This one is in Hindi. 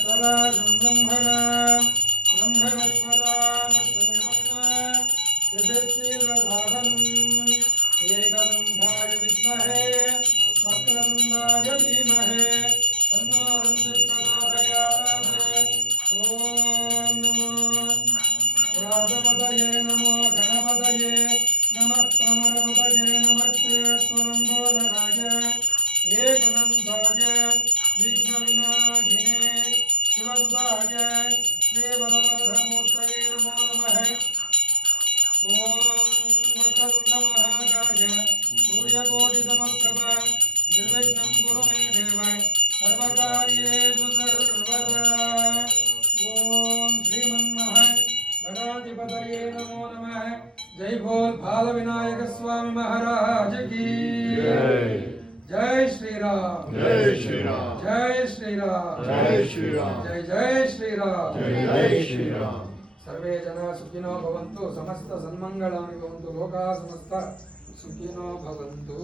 स्वराजं ब्रह्मणा ब्रह्मणस्वरामस्वरम् एकदन्ताय विद्महे वक्रतुण्डाय धीमहि तन्नो हनुमत् प्रचोदयात्। ॐ नमो राजपदये नमो गणपतये नमः प्रमदपतये नमः श्रेष्ठलम्बोदराय एकदन्ताय विघ्नविनाशिने शिवद्वाय श्रीवरवरधमूर्तये नमो नमः। ॐ वक्रतुण्डमहाकाय सूर्यकोटिसमप्रभ निर्विघ्नं कुरु मे देव सर्वकार्येषु सर्वदा। ॐ श्रीमन्महागणाधिपतये नमो नमः। जय बोल बाल विनायक स्वामी महाराज की जय। जय श्री राम जय श्री राम जय श्री राम जय श्री राम जय जय श्री राम जय श्री राम। सर्वे जना सुखिनो भवन्तु समस्त सन्मंगलानि भवन्तु लोकाः समस्ता सुखिनो भवन्तु।